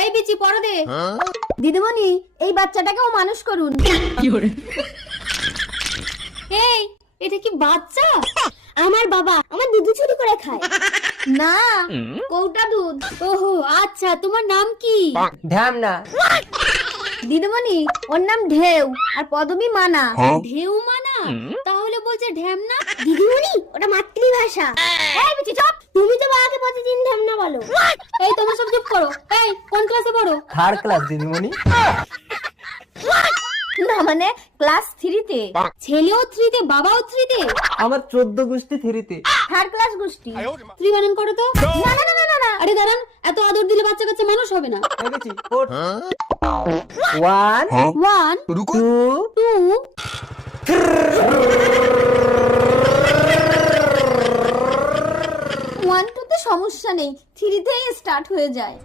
এই বিচি পড়ো দে। দিদিমণি এই বাচ্চাটাকেও মানুষ করুন। এই এটা কি বাচ্চা? আমার বাবা আমার দুধ চুরি করে খায়। না, কৌটা দুধ। ওহো আচ্ছা, তোমার নাম কি? ঢ্যামনা। দিদিমণি ওর নাম ঢেউ আর পদবী মানা। ঢেউ মানা? তাহলে বলছে ঢ্যামনা। দিদিমণি ওটা মাতৃভাষা। এই বিচি চুপ, তুমি তো বাবাকে প্রতিদিন ঢ্যামনা বলো। এই তোমরা সব চুপ করো। এই কোন ক্লাসে পড়ো? 3rd ক্লাস দিদিমণি। না মানে ক্লাস 3-তে। ছেলেও 3-তে, বাবাও 3-তে? আমার 14 গোষ্ঠী 3-তে। 3rd ক্লাস গোষ্ঠী। 3 বানান করো তো। না না না না না। আরে দাঁড়ান, এত আদর দিলে বাচ্চা কাচ্চা মানুষ হবে না। দেখেছি 1 1 2 2 1-2 তে সমস্যা নেই, 3-তেই স্টার্ট হয়ে যায়।